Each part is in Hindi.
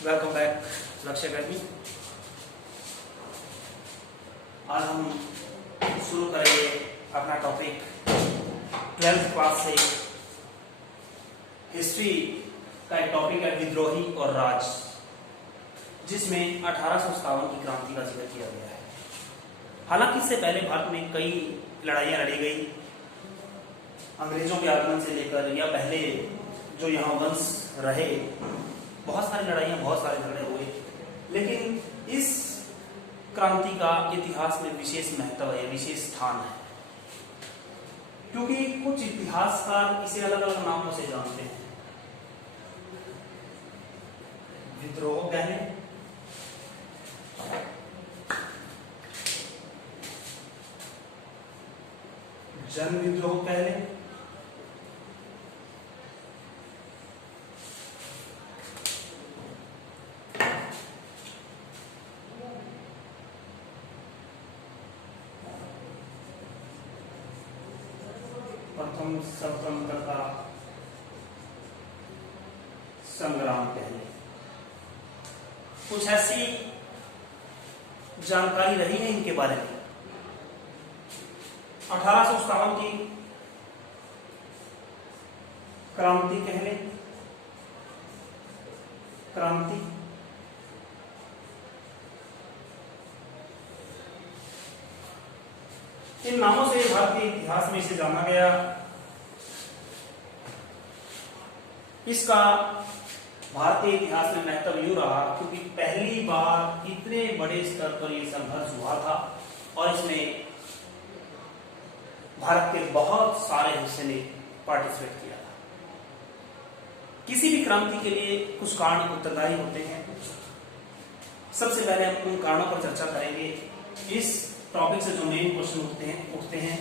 वेलकम बैक लक्ष्य अकेडमी। आज हम शुरू करेंगे अपना टॉपिक 12th क्लास से हिस्ट्री का एक टॉपिक है विद्रोही और राज, जिसमें 1857 की क्रांति का जिक्र किया गया है। हालांकि इससे पहले भारत में कई लड़ाइयां लड़ी गई, अंग्रेजों के आगमन से लेकर या पहले जो यहाँ वंश रहे, बहुत सारी लड़ाइयां, बहुत सारे झगड़े हुए। लेकिन इस क्रांति का इतिहास में विशेष महत्व है, विशेष स्थान है, क्योंकि कुछ इतिहासकार इसे अलग अलग नामों से जानते हैं। विद्रोह कहने, जन विद्रोह कहने, प्रथम स्वतंत्रता संग्राम कहने। कुछ ऐसी जानकारी रही है इनके बारे में। 1857 की क्रांति कहने, क्रांति, इन नामों से भारतीय इतिहास में इसे जाना गया। इसका भारतीय इतिहास में महत्व यूं रहा क्योंकि पहली बार इतने बड़े स्तर पर यह संघर्ष हुआ था और इसमें भारत के बहुत सारे हिस्से ने पार्टिसिपेट किया था। किसी भी क्रांति के लिए कुछ कारण उत्तरदायी होते हैं। सबसे पहले हम उन कारणों पर चर्चा करेंगे। इस टॉपिक से जो मेन क्वेश्चन उठते हैं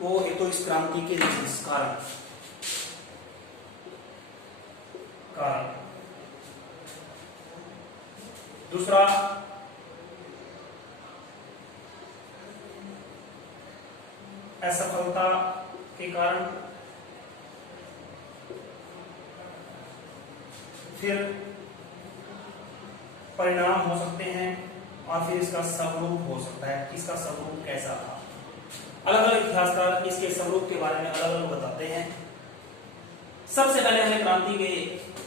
वो एक तो इस क्रांति के कारण, दूसरा असफलता के कारण, फिर परिणाम हो सकते हैं और फिर इसका स्वरूप हो सकता है कि इसका स्वरूप कैसा था। अलग अलग इतिहासकार इसके स्वरूप के बारे में अलग अलग बताते हैं। सबसे पहले हमें क्रांति के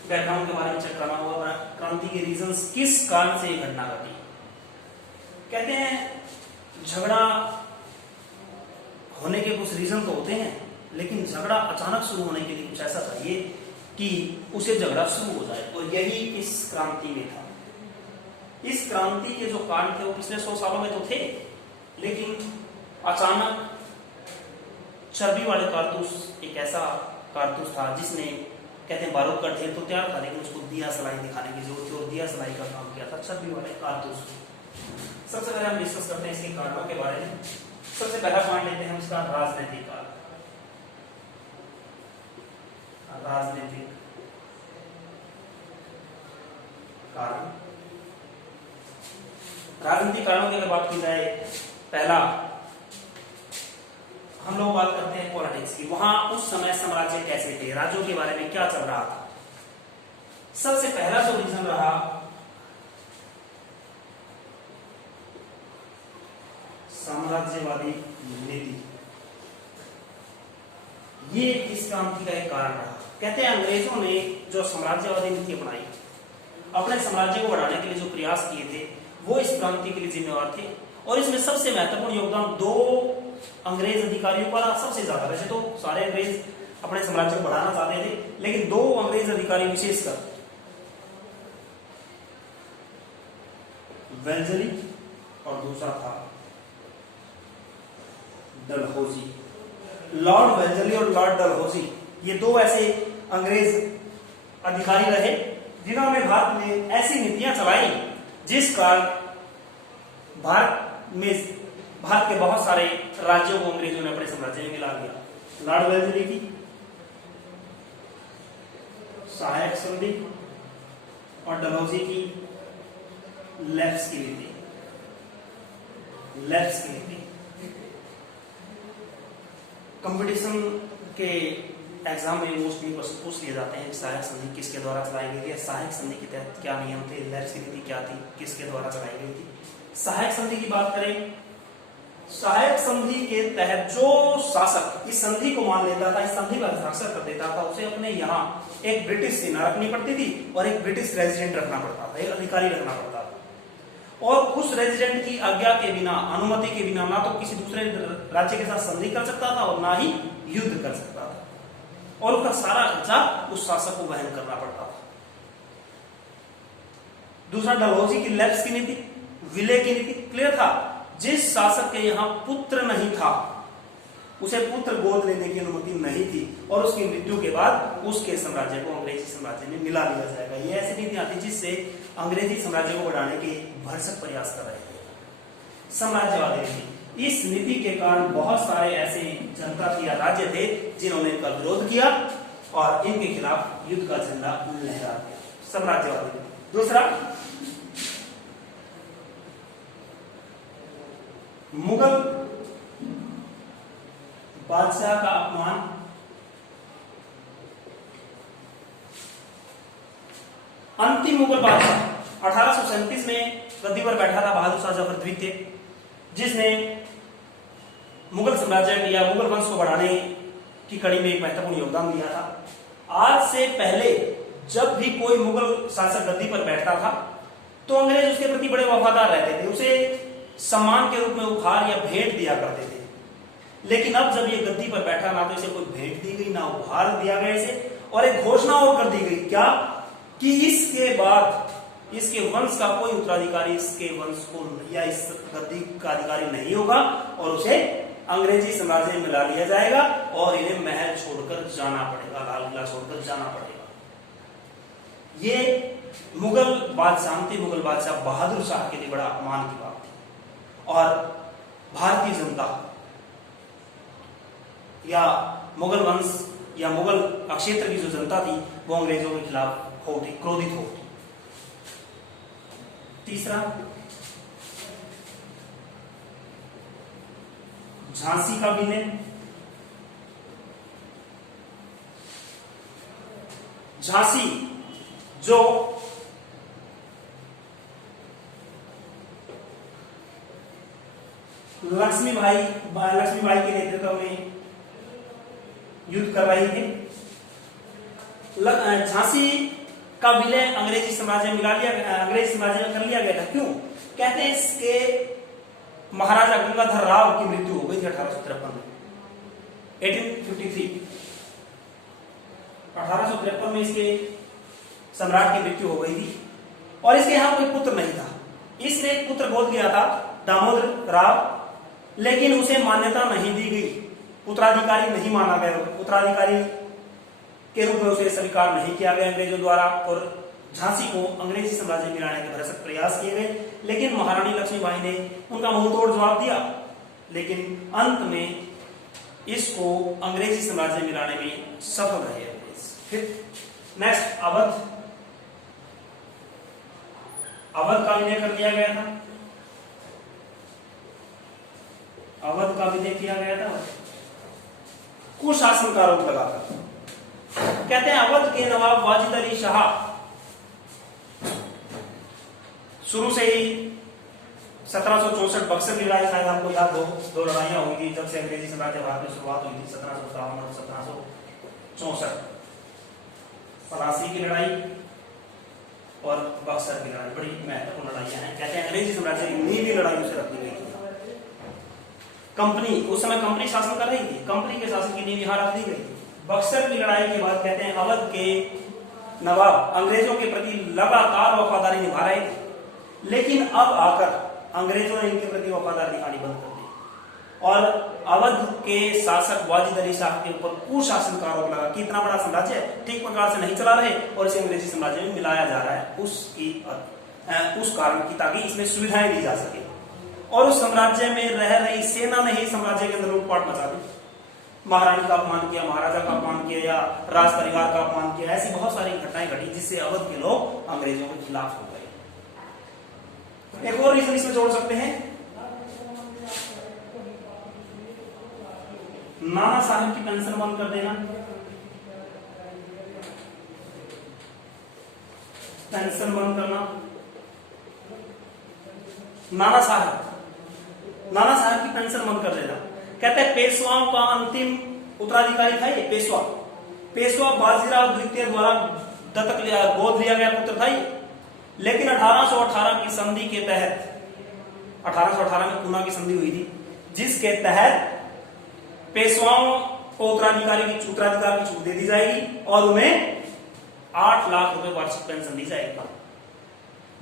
बैकग्राउंड के बारे में चेक करना होगा। क्रांति के रीजंस, किस कारण से यह घटना घटी। कहते हैं झगड़ा होने के कुछ रीजन तो होते हैं, लेकिन झगड़ा अचानक शुरू होने के लिए कुछ ऐसा चाहिए कि उसे झगड़ा शुरू हो जाए, और यही इस क्रांति में था। इस क्रांति के जो कारण थे वो पिछले 100 सालों में तो थे, लेकिन अचानक चर्बी वाले कारतूस एक ऐसा कारतूस था जिसने, कहते हैं बारूद का ढेर तो तैयार था, लेकिन उसको दिया सलाई दिखाने की जरूरत थी, और दिया सलाई का काम किया था चर्बी वाले कारतूस। सबसे पहले हम डिस्कस करते हैं इसके कारणों के बारे में। सबसे पहला पॉइंट लेते हैं उसका राजनीतिक कारण। राजनीतिक कारण, राजनीतिक कारणों की अगर बात की जाए, पहला हम लोग बात करते हैं पॉलिटिक्स की। वहां उस समय साम्राज्य कैसे थे, राज्यों के बारे में क्या चल रहा था। सबसे पहला जो रीजन रहा, साम्राज्यवादी नीति। ये इस क्रांति का एक कारण रहा। कहते हैं अंग्रेजों ने जो साम्राज्यवादी नीति अपनाई, अपने साम्राज्य को बढ़ाने के लिए जो प्रयास किए थे, वो इस क्रांति के लिए जिम्मेवार थे। और इसमें सबसे महत्वपूर्ण योगदान दो अंग्रेज अधिकारियों का सबसे ज्यादा। वैसे तो सारे अंग्रेज अपने साम्राज्य को बढ़ाना चाहते थे, लेकिन दो अंग्रेज अधिकारी विशेषकर, वेल्लेस्ली और दूसरा था डलहौजी। लॉर्ड वेल्लेस्ली और लॉर्ड डलहौजी, ये दो ऐसे अंग्रेज अधिकारी रहे जिन्होंने भारत में ऐसी नीतियां चलाई जिस कारण भारत के बहुत सारे राज्यों को अंग्रेजों ने अपने साम्राज्य में मिला दिया। लॉर्ड वेल्लेस्ली की सहायक संधि और डलहौजी की लैप्स की नीति। कंपटीशन के एग्जाम में मोस्टली क्वेश्चन पूछ लिए जाते हैं, सहायक संधि किसके द्वारा चलाई गई थी, सहायक संधि के तहत क्या नियम थे, लेफ्स की नीति क्या थी, किसके द्वारा चलाई गई थी। सहायक संधि की बात करें, सहायक संधि के तहत जो शासक इस संधि को मान लेता था, इस संधि पर हस्ताक्षर कर देता था, उसे अपने यहाँ एक ब्रिटिश सेना रखनी पड़ती थी और एक ब्रिटिश रेजिडेंट रखना पड़ता था, एक अधिकारी रखना पड़ता था। और उस रेजिडेंट की आज्ञा के बिना, अनुमति के बिना ना तो किसी दूसरे राज्य के साथ संधि कर सकता था और ना ही युद्ध कर सकता था, और उसका सारा खर्चा उस शासक को वहन करना पड़ता था। दूसरा, डलहौजी की लेफ्स की नीति, विले की नीति क्लियर था। जिस शासक के यहाँ पुत्र नहीं था उसे पुत्र गोद लेने की अनुमति नहीं थी, और उसकी मृत्यु के बाद उसके साम्राज्य को अंग्रेजी साम्राज्य में मिला लिया जाएगा। ये ऐसी नीतियां थी जिससे अंग्रेजी साम्राज्य को बढ़ाने के भरसक प्रयास कर रहे थे साम्राज्यवादी नीति। इस नीति के कारण बहुत सारे ऐसे जनता या राज्य थे जिन्होंने इनका विरोध किया और इनके खिलाफ युद्ध का झंडा लहरा दिया, साम्राज्यवादी नीति। दूसरा, मुगल बादशाह का अपमान, अंतिम मुगल बादशाह 1837 में गद्दी पर बैठा था बहादुर शाह जफर द्वितीय, जिसने मुगल साम्राज्य या मुगल वंश को बढ़ाने की कड़ी में एक महत्वपूर्ण योगदान दिया था। आज से पहले जब भी कोई मुगल शासक गद्दी पर बैठता था तो अंग्रेज उसके प्रति बड़े वफादार रहते थे, उसे सम्मान के रूप में उपहार या भेंट दिया करते थे। लेकिन अब जब ये गद्दी पर बैठा, ना तो इसे कोई भेंट दी गई ना उपहार दिया गया इसे, और एक घोषणा और कर दी गई, क्या कि इसके बाद इसके वंश का कोई उत्तराधिकारी इसके वंश को या इस गद्दी का अधिकारी नहीं होगा और उसे अंग्रेजी साम्राज्य में मिला लिया जाएगा और इन्हें महल छोड़कर जाना पड़ेगा, लाल किला छोड़कर जाना पड़ेगा। ये मुगल बादशाह, अंतिम मुगल बादशाह बहादुर शाह के लिए बड़ा अपमान की बात थी। और भारतीय जनता या मुगल वंश या मुगल क्षेत्र की जो जनता थी वो अंग्रेजों के खिलाफ क्रोधित हो। तीसरा, झांसी का विलय, झांसी जो लक्ष्मीबाई के नेतृत्व में युद्ध कर रही थी। झांसी का विलय अंग्रेजी साम्राज्य में अंग्रेजी साम्राज्य में कर लिया गया था। क्यों? कहते हैं इसके महाराजा गंगाधर राव की मृत्यु हो गई थी 1853 में, 1853 में इसके सम्राट की मृत्यु हो गई थी और इसके यहाँ कोई पुत्र नहीं था। इसने एक पुत्र गोद लिया था, दामोदर राव, लेकिन उसे मान्यता नहीं दी गई, उत्तराधिकारी नहीं माना गया, उत्तराधिकारी के रूप में उसे स्वीकार नहीं किया गया अंग्रेजों द्वारा और झांसी को अंग्रेजी साम्राज्य में मिलाने के भरसक प्रयास किए गए। लेकिन महारानी लक्ष्मीबाई ने उनका मुंहतोड़ जवाब दिया, लेकिन अंत में इसको अंग्रेजी साम्राज्य में मिलाने में सफल रहे अंग्रेज। फिर नेक्स्ट, अवध का विलय कर दिया गया था। अवध का विलय किया गया था कुशासन का आरोप लगाकर। कहते हैं अवध के नवाब वाजिद अली शाह शुरू से ही 1764 बक्सर की लड़ाई, शायद आपको याद हो, दो लड़ाइयां हुई थी जब से अंग्रेजी साम्राज्य भारत में शुरुआत हुई थी, 1757 और 1764, पलासी की लड़ाई और बक्सर की लड़ाई बड़ी महत्वपूर्ण लड़ाइयां हैं। कहते हैं अंग्रेजी साम्राज्य की नींव लड़ाई से रखी गई थी। कंपनी, उस समय कंपनी शासन कर रही थी, कंपनी के शासन की नींव यहां रख दी गई। बक्सर की लड़ाई के बाद कहते हैं अवध के नवाब अंग्रेजों के प्रति लगातार वफादारी निभा रहे थे, लेकिन अब आकर अंग्रेजों ने इनके प्रति वफादारी दिखानी बंद कर दी और अवध के शासक वाजिद अली शाह के ऊपर कुशासन का आरोप लगा कि इतना बड़ा साम्राज्य ठीक प्रकार से नहीं चला रहे और इसे अंग्रेजी साम्राज्य में मिलाया जा रहा है उस कारण की, ताकि इसमें सुविधाएं दी जा सके। और उस साम्राज्य में रह रही सेना ने ही साम्राज्य के अंदर लूटपाट मचा दी, महारानी का अपमान किया, महाराजा का अपमान किया या राज परिवार का अपमान किया। ऐसी बहुत सारी घटनाएं घटी जिससे अवध के लोग अंग्रेजों के खिलाफ हो गए। एक और रीजन इसमें जोड़ सकते हैं, नाना साहब की पेंशन बंद कर देना, पेंशन बंद करना। नाना साहब की पेंशन बंद कर देना। कहते हैं पेशवाओं का अंतिम उत्तराधिकारी था ये पेशवा बाजीराव द्वितीय द्वारा दत्तक गोद लिया गया पुत्र था ये। लेकिन 1818 की संधि के तहत 1818 में पूना की संधि हुई थी, जिसके तहत पेशवाओं को उत्तराधिकार की छूट दे दी जाएगी और उन्हें 8 लाख रुपए वार्षिक पेंशन दी जाएगी।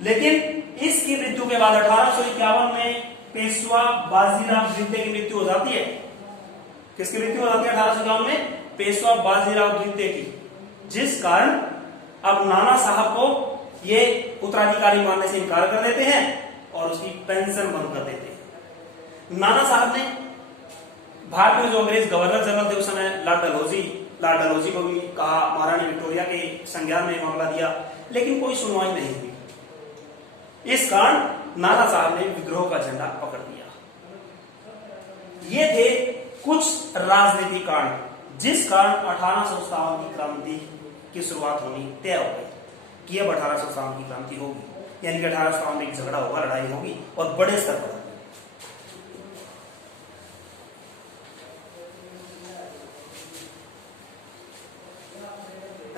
लेकिन इसकी मृत्यु के बाद 1851 में पेशवा बाजीराव द्वितीय की मृत्यु हो जाती है। किसकी मृत्यु हो जाती है 1851 में? पेशवा बाजीराव द्वितीय की, जिस कारण अब नाना साहब को ये उत्तराधिकारी मानने से इनकार कर देते हैं और उसकी पेंशन बंद कर देते हैं। नाना साहब ने भारत में जो अंग्रेज गवर्नर जनरल थे उस समय लॉर्ड डलहौजी को भी कहा, महारानी विक्टोरिया के संज्ञान में मामला दिया, लेकिन कोई सुनवाई नहीं हुई। इस कारण नाना साहब ने विद्रोह का झंडा पकड़ लिया। ये थे कुछ राजनीतिक कारण जिस कारण 1857 की क्रांति की शुरुआत होनी तय हो गई कि अब 1857 की क्रांति होगी, यानी कि 1857 में एक झगड़ा होगा, लड़ाई होगी और बड़े स्तर पर।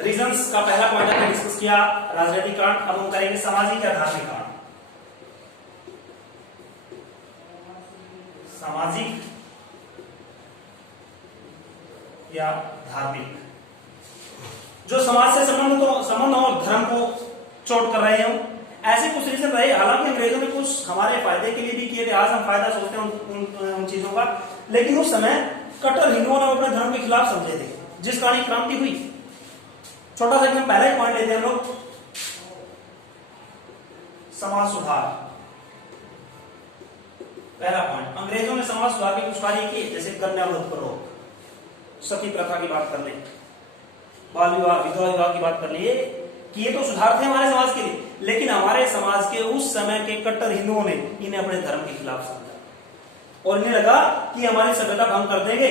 रीजंस का पहला पॉइंट हमने डिस्कस किया राजनीतिक कारण। अब हम करेंगे सामाजिक या धार्मिक कारण। सामाजिक या धार्मिक, जो समाज से संबंध और धर्म को चोट कर रहे हो, ऐसे कुछ रीजन रहे। हालांकि अंग्रेजों ने कुछ हमारे फायदे के लिए भी किए थे, आज हम फायदा सोचते हैं उन चीजों का, लेकिन उस समय कट्टर हिंदुओं ने अपने धर्म के खिलाफ समझे थे, जिस कारण क्रांति हुई। छोटा सा हम पहला ही पॉइंट लेते हैं हम लोग, समाज सुधार। पहला पॉइंट, अंग्रेजों ने समाज सुधार के कुछ कार्य किए, जैसे कन्या वध पर रोक, सती प्रथा की बात कर ले, बाल विवाह, विधवा विवाह की बात कर ले, किए तो सुधार थे हमारे समाज के लिए, लेकिन हमारे समाज के उस समय के कट्टर हिंदुओं ने इन्हें अपने धर्म के खिलाफ समझा और इन्हें लगा कि हमारी सभ्यता भंग कर देंगे,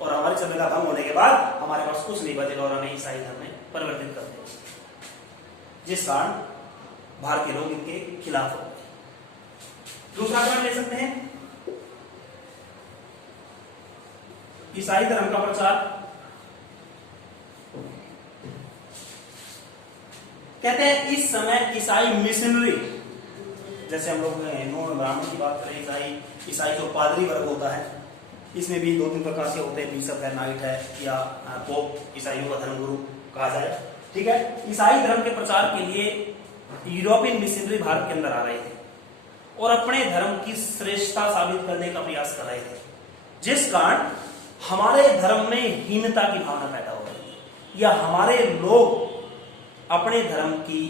और हमारी सभ्यता भंग होने के बाद हमारे पास कुछ नहीं बचेगा और हमें ईसाई धर्म में परिवर्तित कर देंगे, जिस कारण भारतीय लोग इनके खिलाफ हो गए। दूसरा कारण ले सकते हैं ईसाई धर्म का प्रचार। कहते हैं इस समय ईसाई मिशनरी, जैसे हम लोग हिंदुओं में ब्राह्मण की बात करें, ईसाई जो पादरी वर्ग होता है, इसमें भी 2-3 प्रकार से होते हैं, बिशप है, नाइट है, या पोप, ईसाइयों का धर्मगुरु कहा जाए। ठीक है, ईसाई धर्म के प्रचार के लिए यूरोपियन मिशनरी भारत के अंदर आ रहे थे और अपने धर्म की श्रेष्ठता साबित करने का प्रयास कर रहे थे, जिस कारण हमारे धर्म में हीनता की भावना पैदा हो रही है, या हमारे लोग अपने धर्म की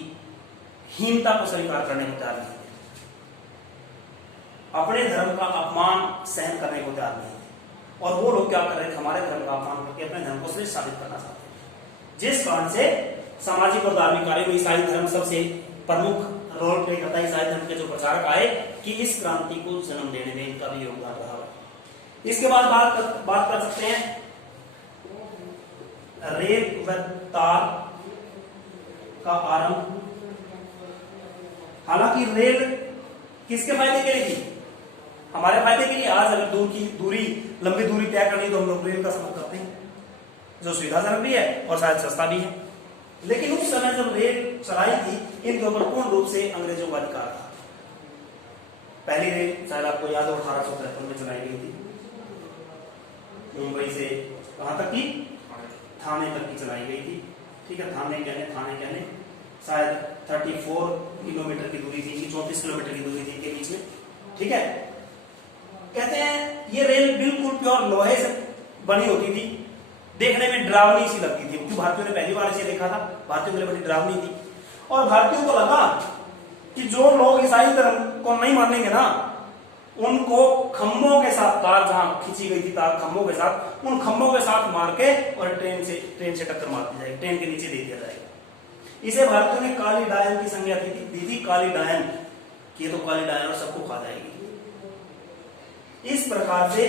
हीनता को स्वीकार करने को तैयार नहीं है, अपने धर्म का अपमान सहन करने को तैयार नहीं है, और वो लोग क्या कर रहे थे, हमारे धर्म का अपमान करके अपने धर्म को श्रेष्ठ साबित करना चाहते हैं, जिस कारण से सामाजिक और धार्मिक कार्यों में ईसाई धर्म सबसे प्रमुख रोल प्ले करता है। ईसाई धर्म के जो प्रचारक आए कि इस क्रांति को जन्म देने में इनका भी योगदान रहा है। इसके बाद बात कर सकते हैं रेल व तार का आरंभ। हालांकि रेल किसके फायदे के लिए थी? हमारे फायदे के लिए। आज अगर लंबी दूरी तय करनी तो हम लोग रेल का इस्तेमाल करते हैं, जो सुविधाजनक भी है और शायद सस्ता भी है। लेकिन उस समय जब रेल चलाई थी, इनके ऊपर पूर्ण रूप से अंग्रेजों का अधिकार था। पहली रेल शायद आपको याद हो 1853 में चलाई गई थी, मुंबई से कहां तक की? थाने तक की चलाई गई थी। ठीक है, थाने कहने शायद 34 किलोमीटर की दूरी थी, 34 किलोमीटर की दूरी थी के बीच में। ठीक है, कहते हैं ये रेल बिल्कुल प्योर लोहे से बनी होती थी, देखने में डरावनी सी लगती थी, क्योंकि भारतीयों ने पहली बार इसे देखा था, भारतीयों के लिए बड़ी डरावनी थी। और भारतीयों को लगा कि जो लोग ईसाई धर्म को नहीं मानेंगे ना, उनको खंभों के साथ, तार जहां खींची गई थी तार खंभों के साथ, उन खंभों के साथ मार के और ट्रेन से टक्कर मार दी जाएगी, ट्रेन के नीचे दे दिया जाएगा। इसे भारतीयों ने काली डायन की संज्ञा दी थी, काली डायन, ये तो काली डायन और सबको खा जाएगी। इस प्रकार से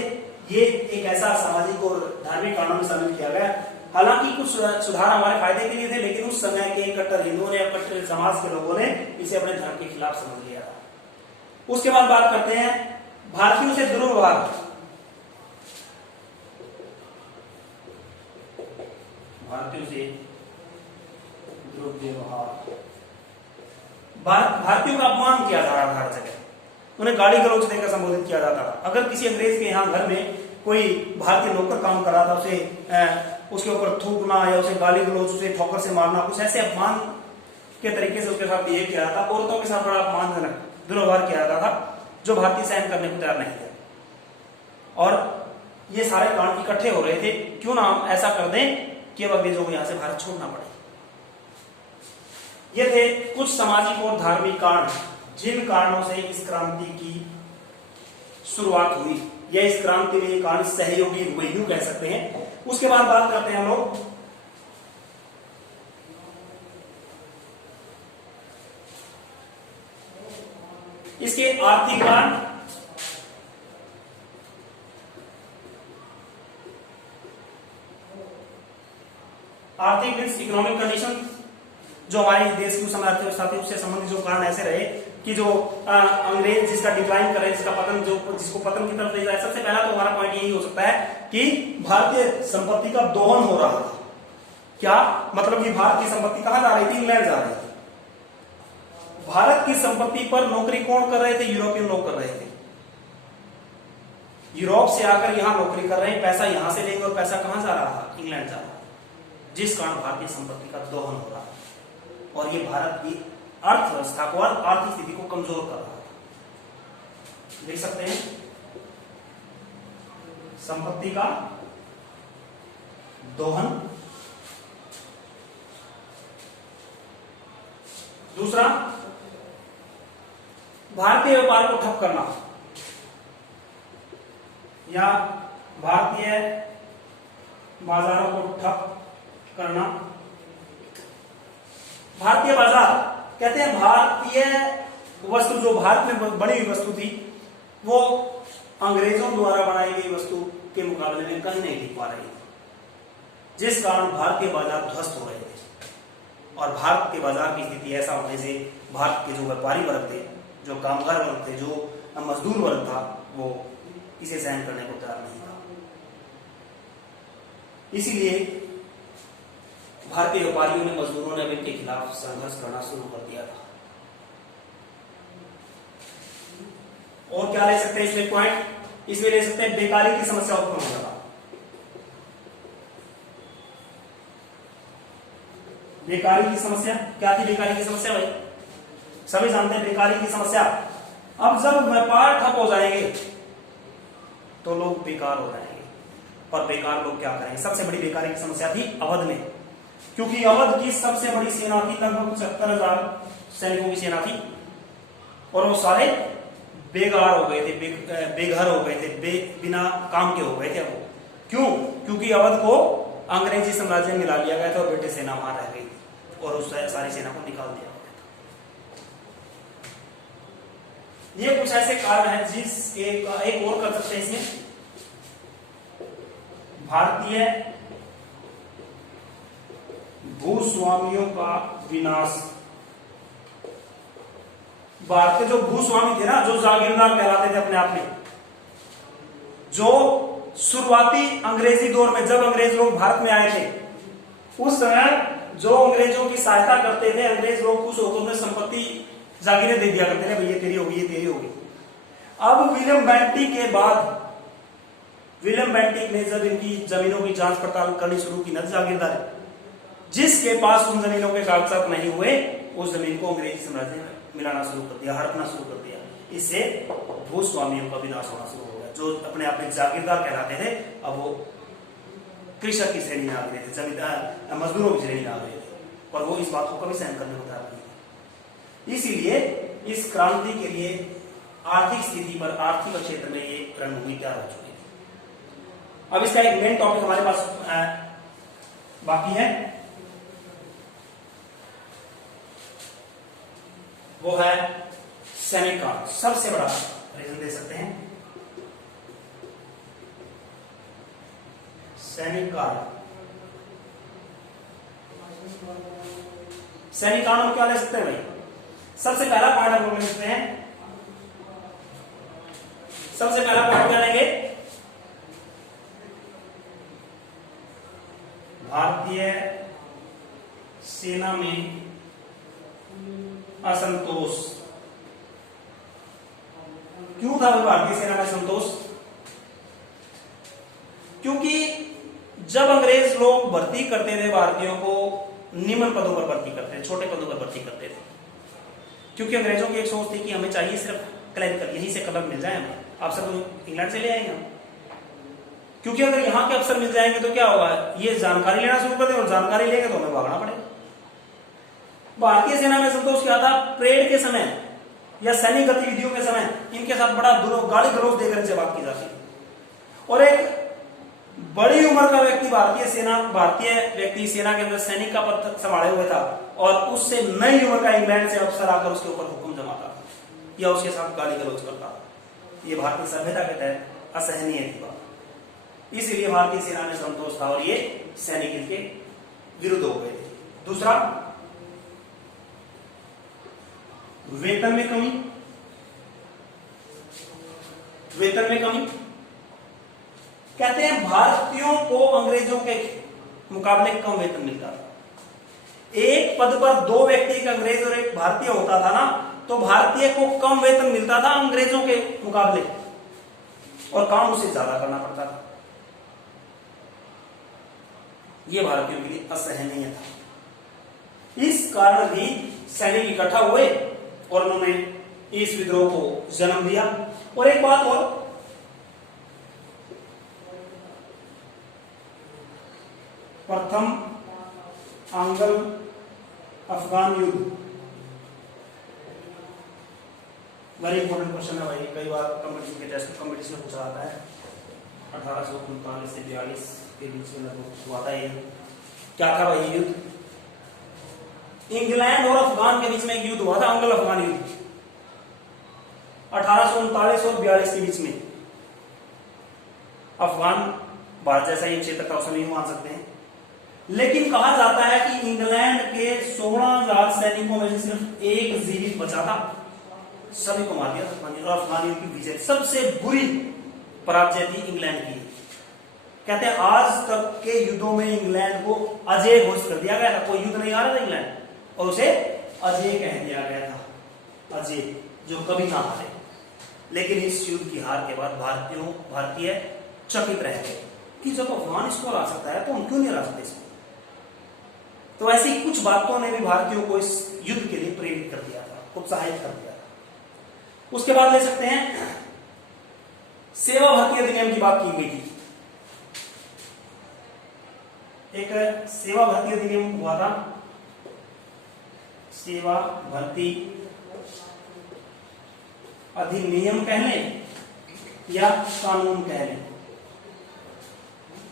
ये एक ऐसा सामाजिक और धार्मिक कानून में शामिल किया गया हालांकि कुछ सुधार हमारे फायदे के लिए थे, लेकिन उस समय के कट्टर हिंदुओं ने, कट्टर समाज के लोगों ने इसे अपने धर्म के खिलाफ समझ लिया था। उसके बाद बात करते हैं भारतीयों से दुर्व्यवहार। भारतीयों से दुर्व्यवहार, भारतीयों का अपमान किया जा रहा था हर जगह, उन्हें गाली गलौज देकर संबोधित किया जाता था। अगर किसी अंग्रेज के यहाँ घर में कोई भारतीय नौकर काम कर रहा था, उसे उसके ऊपर थूकना या उसे गाली गलौज, उसे ठोकर से मारना, कुछ ऐसे अपमान के तरीके से उसके साथ बिहेव किया जाता। औरतों के साथ बड़ा अपमानजनक दुर्व्यवहार किया जाता था, जो भारतीय सहन करने को तैयार नहीं थे। और ये सारे कांड इकट्ठे हो रहे थे, क्यों ना हम ऐसा कर दें कि अब अंग्रेजों को यहां से भारत छोड़ना पड़े। ये थे कुछ सामाजिक और धार्मिक कारण, जिन कारणों से इस क्रांति की शुरुआत हुई, या इस क्रांति में कारण सहयोगी हुए, यूं कह सकते हैं। उसके बाद बात करते हैं हम लोग इसके आर्थिक कारण। आर्थिक मीन्स इकोनॉमिक कंडीशन, जो हमारे देश की उस समय अर्थव्यवस्था थी उससे संबंधित जो कारण ऐसे रहे कि जो अंग्रेज जिसका डिक्लाइन कर रहे हैं, जिसका पतन, जो जिसको पतन की तरफ ले जाए। सबसे पहला तो हमारा पॉइंट यही हो सकता है कि भारतीय संपत्ति का दोहन हो रहा था। क्या मतलब कि भारत की संपत्ति कहां जा रही थी? इंग्लैंड जा रही थी। भारत की संपत्ति पर नौकरी कौन कर रहे थे? यूरोपियन लोग कर रहे थे। यूरोप से आकर यहां नौकरी कर रहे हैं, पैसा यहां से लेंगे, और पैसा कहां जा रहा था? इंग्लैंड जा रहा था, जिस कारण भारतीय संपत्ति का दोहन हो रहा था, और ये भारत की अर्थव्यवस्था को और आर्थिक स्थिति को कमजोर कर रहा था। देख सकते हैं संपत्ति का दोहन। दूसरा, भारतीय व्यापार को ठप करना, या भारतीय बाजारों को ठप करना। भारतीय बाजार कहते हैं भारतीय वस्तु, जो भारत में बनी हुई वस्तु थी, वो अंग्रेजों द्वारा बनाई गई वस्तु के मुकाबले में कहीं नहीं टिक पा रही थी, जिस कारण भारतीय बाजार ध्वस्त हो रहे थे। और भारत के बाजार की स्थिति ऐसा होने से भारत के जो व्यापारी वर्ग थे, जो कामगार वर्ग थे, जो मजदूर वर्ग था, वो इसे सहन करने को तैयार नहीं था। इसीलिए भारतीय व्यापारियों ने, मजदूरों ने इनके खिलाफ संघर्ष करना शुरू कर दिया था। और क्या ले सकते हैं इसमें पॉइंट? इसमें ले सकते हैं बेकारी की समस्या उत्पन्न हो जाता। बेकारी की समस्या क्या थी? बेकारी की समस्या भाई सभी जानते हैं बेकारी की समस्या। अब जब व्यापार ठप हो जाएंगे तो लोग बेकार हो जाएंगे, और बेकार लोग क्या करेंगे? सबसे बड़ी बेकारी की समस्या थी अवध में, क्योंकि अवध की सबसे बड़ी सेना थी, लगभग 75,000 सैनिकों की सेना थी, और वो सारे बेगार हो गए थे, बेघर हो गए थे, बिना काम के हो गए थे। वो क्यों? क्योंकि अवध को अंग्रेजी साम्राज्य में मिला लिया गया था, और ब्रिटिश सेना वहां रह गई थी, और उस सारी सेना को निकाल दिया गया था। ये कुछ ऐसे कारण हैं जिस एक और कर सकते हैं इसमें, भारतीय भूस्वामियों का विनाश। भारत के जो भूस्वामी थे ना, जो जागीरदार कहलाते थे अपने आप में, जो शुरुआती अंग्रेजी दौर में जब अंग्रेज लोग भारत में आए थे, उस समय जो अंग्रेजों की सहायता करते थे, अंग्रेज लोग खुश होकर उन्हें संपत्ति जागीरें दे दिया करते थे, भाई ये तेरी होगी, ये तेरी होगी। अब विलियम बेंटिक के बाद, विलियम बेंटिक ने जब इनकी जमीनों की जांच पड़ताल करनी शुरू की ना, जागीरदार जिसके पास उन जमीनों के कागजात नहीं हुए, उस जमीन को अंग्रेजी साम्राज्य में मिलाना शुरू कर दिया, हड़पना शुरू कर दिया। इससे भूस्वामियों का विनाश होना शुरू हो गया। जो अपने आप में जागीरदार कहलाते थे, अब वो कृषक की श्रेणी में आ गए थे, जमींदार मजदूरों की श्रेणी में आ गए थे, और वो इस बात को कभी सहन करने को तैयार नहीं थे। इसीलिए इस क्रांति के लिए आर्थिक स्थिति पर, आर्थिक क्षेत्र में ये रणभूमि तैयार हो चुकी थी। अब इसका एक मेन टॉपिक हमारे पास बाकी है, वो है सैनिक काल। सबसे बड़ा रीजन दे सकते हैं सैनिक काल। सैनिक कांड में क्या ले सकते हैं भाई? सबसे पहला पॉइंट हम लोग ले सकते हैं, सबसे पहला पॉइंट क्या लेंगे? भारतीय सेना में असंतोष। क्यों था भारतीय सेना में असंतोष? क्योंकि जब अंग्रेज लोग भर्ती करते थे भारतीयों को, निम्न पदों पर भर्ती करते थे, छोटे पदों पर भर्ती करते थे, क्योंकि अंग्रेजों की एक सोच थी कि हमें चाहिए सिर्फ क्लरिकल, यहीं से कलर मिल जाए हमें, अफसर तो इंग्लैंड से ले आएंगे हम, क्योंकि अगर यहाँ के अफसर मिल जाएंगे तो क्या होगा, ये जानकारी लेना शुरू कर दें और जानकारी लेंगे तो हमें भागना पड़ेगा। भारतीय सेना में संतोष क्या था? परेड के समय या सैनिक गतिविधियों के समय इनके साथ बड़ा गाली गलौज देकर इनसे बात की जाती है। और एक बड़ी उम्र का व्यक्ति भारतीय व्यक्ति सेना के अंदर सैनिक का पद संभाले हुए था और उससे नई उम्र का इंग्लैंड से अफसर आकर उसके ऊपर हुक्म जमाता था या उसके साथ गाली गलौज करता था। ये भारतीय सभ्यता के तहत असहनीय थी बात, इसलिए भारतीय सेना में संतोष था और ये सैनिक इनके विरुद्ध हो गए थे। दूसरा, वेतन में कमी। वेतन में कमी कहते हैं भारतीयों को अंग्रेजों के मुकाबले कम वेतन मिलता था। एक पद पर दो व्यक्ति, एक अंग्रेज और एक भारतीय होता था ना, तो भारतीय को कम वेतन मिलता था अंग्रेजों के मुकाबले और काम उसे ज्यादा करना पड़ता था। यह भारतीयों के लिए असहनीय था। इस कारण भी सैनिक इकट्ठा हुए और उन्होंने इस विद्रोह को जन्म दिया। और एक बात और, प्रथम आंग्ल अफगान युद्ध, वेरी इंपॉर्टेंट क्वेश्चन है भाई, कई बार कंपटीशन के टेस्ट कंपटीशन में पूछा जाता है। 1839 से 42 के बीच में हुआ था ये। क्या था भाई युद्ध? इंग्लैंड और अफगान के बीच में एक युद्ध हुआ था, आंग्ल अफगान युद्ध, 1839 और 42 के बीच में। अफगान भारत जैसा ही क्षेत्र था, उसे नहीं मान सकते हैं, लेकिन कहा जाता है कि इंग्लैंड के 16,000 सैनिकों में से सिर्फ एक जीवित बचा था, सभी को मार दिया था। और अफगानियों की विजय सबसे बुरी पराजय थी इंग्लैंड की। कहते हैं आज तक के युद्धों में इंग्लैंड को अजय घोषित कर दिया गया था। कोई युद्ध नहीं आ रहा था इंग्लैंड और उसे अजय कह दिया गया था, अजय, जो कभी ना हारे। लेकिन इस युद्ध की हार के बाद भारतीय चकित रह गए कि जब अफगान इसको हरा सकता है तो हम क्यों नहीं हरा सकते इसको। तो ऐसी कुछ बातों ने भी भारतीयों को इस युद्ध के लिए प्रेरित कर दिया था, उत्साहित कर दिया था। उसके बाद ले सकते हैं सेवा भर्ती अधिनियम की बात की गई थी। एक सेवा भर्ती अधिनियम हुआ था, सेवा भर्ती अधिनियम कह लें या कानून कह लें,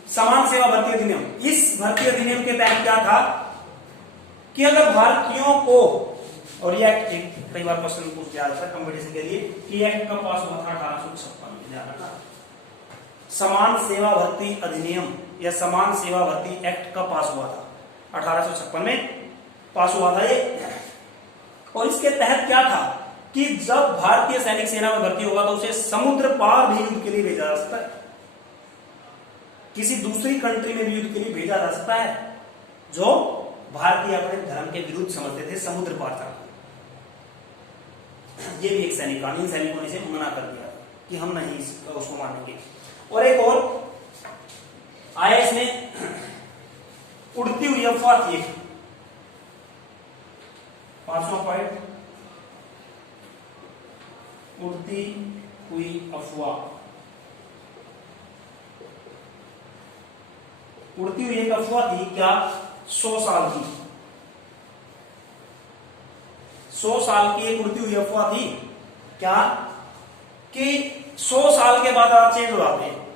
समान सेवा भर्ती अधिनियम। इस भर्ती अधिनियम के तहत क्या था कि अगर भारतीयों को, और ये एक्ट कई बार क्वेश्चन पूछ दिया जाता है कंपटीशन के लिए कि एक्ट कब पास हुआ था? 1856 में। ध्यान रखना, समान सेवा भर्ती अधिनियम या समान सेवा भर्ती एक्ट कब पास हुआ था? 1856 में पास हुआ था ये। और इसके तहत क्या था कि जब भारतीय सैनिक सेना में भर्ती होगा तो उसे समुद्र पार भी युद्ध के लिए भेजा जा सकता है, किसी दूसरी कंट्री में भी युद्ध के लिए भेजा जा सकता है जो भारतीय अपने धर्म के विरुद्ध समझते थे, समुद्र पार जाना। ये भी एक सैनिक, इन सैनिकों ने इसे मना कर दिया कि हम नहीं उसको मानेंगे। और एक और आया इसमें, उड़ती हुई अफवाह थी, 5वां पॉइंट, उड़ती हुई अफवाह। उड़ती हुई एक अफवाह थी क्या? 100 साल की, 100 साल की एक उड़ती हुई अफवाह थी क्या कि 100 साल के बाद आप चेंज हो जाते हैं,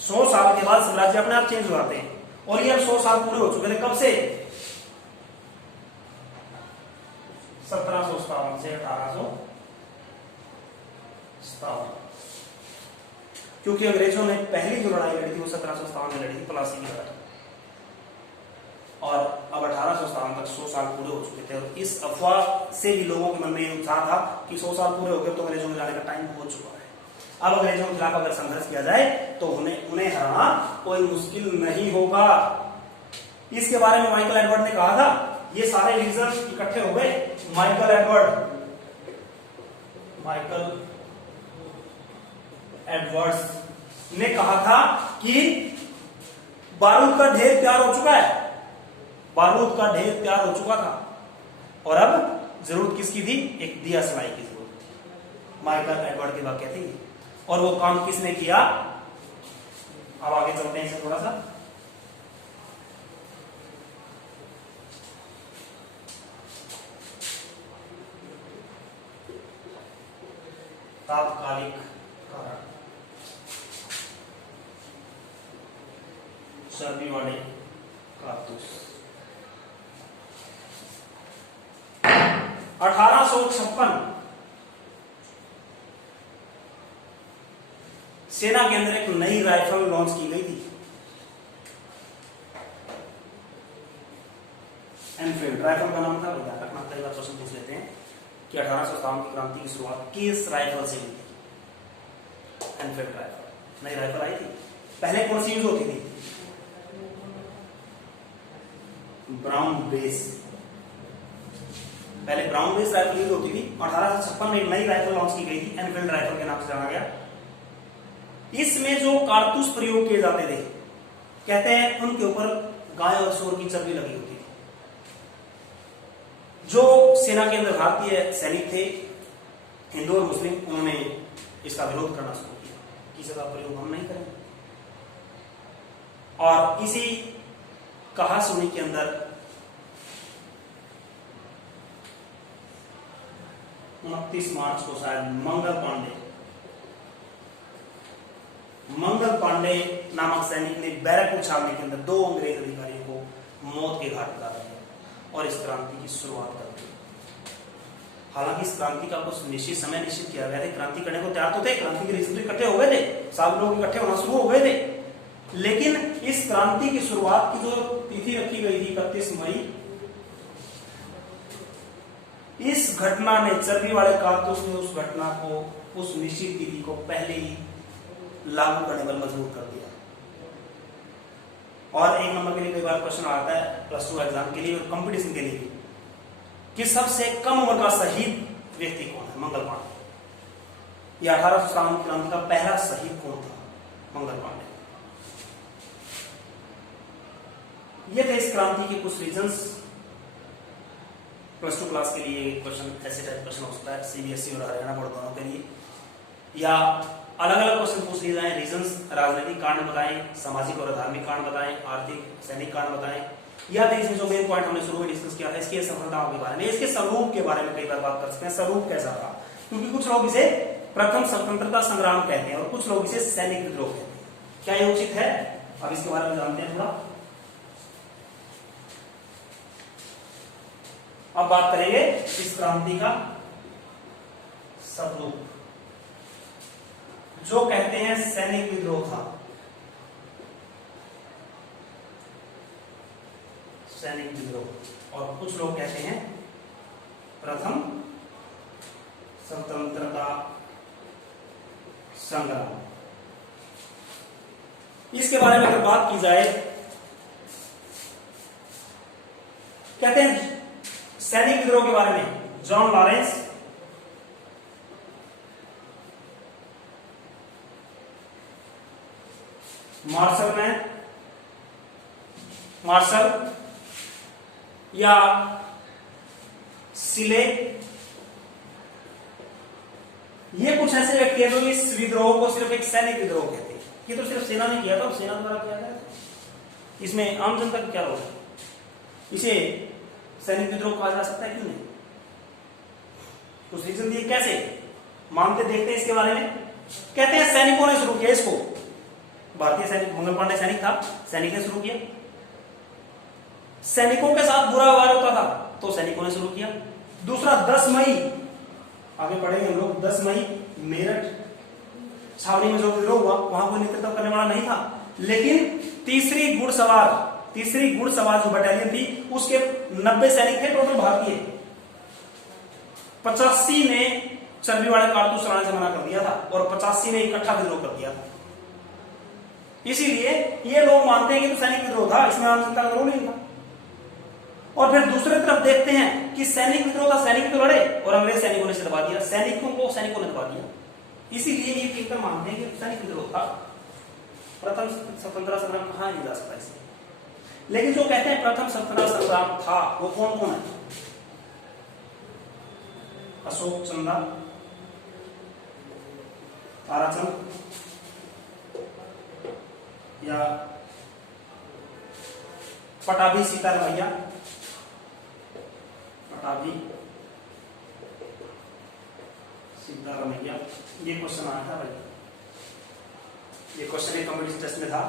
100 साल के बाद साम्राज्य अपने आप चेंज हो जाते हैं। और ये अब 100 साल पूरे हो चुके थे, कब से? 1757 से 1857, क्योंकि अंग्रेजों ने पहली जो लड़ाई लड़ी थी वो 1757 में लड़ी थी, प्लासी की लड़ाई। और अब अब 1857 तक 100 साल पूरे हो चुके थे और इस अफवाह से भी लोगों के मन में ये उत्साह था कि 100 साल पूरे हो गए तो अंग्रेजों में जाने का टाइम हो चुका है। अब अंग्रेजों के खिलाफ अगर संघर्ष किया जाए तो उन्हें हराना कोई मुश्किल नहीं होगा। इसके बारे में माइकल एडवर्ड ने कहा था, ये सारे रीजन इकट्ठे हो गए। माइकल एडवर्ड्स ने कहा था कि बारूद का ढेर तैयार हो चुका है, बारूद का ढेर तैयार हो चुका था और अब जरूरत किसकी थी? एक दिया सलाई की जरूरत थी। माइकल एडवर्ड की वाक्य थी और वो काम किसने किया? अब आगे चलते हैं इसे थोड़ा सा। तात्कालिक कारण, चर्बी वाले कारतूस। 1856 सेना के अंदर एक नई राइफल लॉन्च की गई थी, एनफील्ड। राइफल का नाम था, याद रखना, कई बार क्वेश्चन पूछ लेते हैं कि 1857 की क्रांति की शुरुआत किस राइफल से हुई थी? एनफील्ड राइफल, नई राइफल आई थी। पहले कौन सी यूज होती थी? ब्राउन बेस, पहले ब्राउन बेस राइफल यूज होती थी। 1856 में एक नई राइफल लॉन्च की गई थी, एनफील्ड राइफल के नाम से जाना गया। इसमें जो कारतूस प्रयोग किए जाते थे, कहते हैं उनके ऊपर गाय और सूअर की चर्बी लगी होती थी। जो सेना के अंदर भारतीय सैनिक थे, हिंदू और मुस्लिम, उन्होंने इसका विरोध करना शुरू किया कि इसका प्रयोग हम नहीं करेंगे। और इसी कहासुनी के अंदर 29 मार्च को शायद मंगल पांडे नामक सैनिक ने बैरकपुर छावनी के अंदर 2 अंग्रेज अधिकारियों को मौत के घाट उतार दिया और इस क्रांति की शुरुआत कर दी। हालांकि इस क्रांति का कुछ निश्चित समय निश्चित किया गया था। क्रांति करने को तैयार तो थे, क्रांति के रीजन इकट्ठे हो गए थे, सब लोग इकट्ठे होना शुरू हो गए थे, लेकिन इस क्रांति की शुरुआत की जो तिथि रखी गई थी 31 मई, इस घटना ने, चर्बी वाले कारतूस ने उस घटना को, उस निश्चित तिथि को पहले ही लागू करने पर मजबूर कर दिया। और एक नंबर के लिए कई बार क्वेश्चन आता है प्लस 2 एग्जाम के लिए और कंपटीशन के लिए कि सबसे कम उम्र का शहीद व्यक्ति कौन है? मंगल पांडे। यह 1857 की क्रांति का पहला शहीद कौन था? मंगल पांडे। ये थे इस क्रांति के कुछ रीजंस। प्लस 2 क्लास के लिए क्वेश्चन ऐसे टाइप क्वेश्चन हो सकता है, सीबीएसई और हरियाणा बोर्ड दोनों के लिए, या अलग अलग क्वेश्चन पूछ लिए जाए। रीजंस, राजनीतिक कारण बताएं, सामाजिक और धार्मिक कारण बताएं, आर्थिक सैनिक कारण बताएं, या फिर इसमें जो मेन पॉइंट हमने शुरू में डिस्कस किया था, इसकी सफलताओं के बारे में, इसके स्वरूप के बारे में कई बार बात कर सकते हैं। स्वरूप कैसा था? क्योंकि कुछ लोग इसे प्रथम स्वतंत्रता संग्राम कहते हैं और कुछ लोग इसे सैनिक विद्रोह कहते हैं। क्या ये उचित है? अब इसके बारे में जानते हैं थोड़ा। अब बात करेंगे इस क्रांति का स्वरूप, जो कहते हैं सैनिक विद्रोह था। सैनिक विद्रोह, और कुछ लोग कहते हैं प्रथम स्वतंत्रता संग्राम। इसके बारे में अगर बात की जाए, कहते हैं सैनिक विद्रोह के बारे में जॉन लॉरेंस, मार्शल या सिले, ये कुछ ऐसे व्यक्ति हैं जो इस विद्रोह को सिर्फ एक सैनिक विद्रोह कहते हैं। ये तो सिर्फ सेना ने किया था, सेना द्वारा किया गया था। इसमें आम जनता का क्या रोल है? इसे सैनिक विद्रोह कहा जा सकता है, क्यों नहीं? कुछ रीजन दिए, कैसे मानते देखते हैं इसके बारे में। कहते हैं सैनिकों ने शुरू किया इसको। भारतीय सैनिक, मंगल पांडे सैनिक था, सैनिक ने शुरू किया। सैनिकों के साथ बुरा व्यवहार होता था तो सैनिकों ने शुरू किया। दूसरा, 10 मई, आगे पढ़ेंगे हम लोग, 10 मई मेरठ छावनी में जो विद्रोह हुआ, वहां कोई नेतृत्व करने वाला नहीं था, लेकिन तीसरी घुड़सवार तीसरी घुड़सवार जो बटालियन थी उसके 90 सैनिक थे टोटल भारतीय। 85 ने चर्बी वाले कारतूस चलाने से मना कर दिया था और 85 ने इकट्ठा विद्रोह कर दिया था। इसीलिए ये लोग मानते हैं कि तो सैनिक विद्रोह था, इसमें आम जनता का विद्रोह नहीं था। और फिर दूसरी तरफ देखते हैं कि सैनिक विद्रोह था, सैनिक तो लड़े और अंग्रेज सैनिकों ने दबा दिया, सैनिकों ने दबा दिया। इसीलिए ये टीका मानते हैं कि सैनिक विद्रोह था। प्रथम स्वतंत्रता संग्राम कहा नहीं जा सकता इससे। लेकिन जो कहते हैं प्रथम स्वतंत्रता संग्राम था वो कौन कौन है? अशोक चंदा, ताराचंद या पटाभी सीतारमैया, पटाभी सीतारमैया। ये क्वेश्चन आया था भाई, ये क्वेश्चन एक कॉम्पिटिशन टेस्ट में था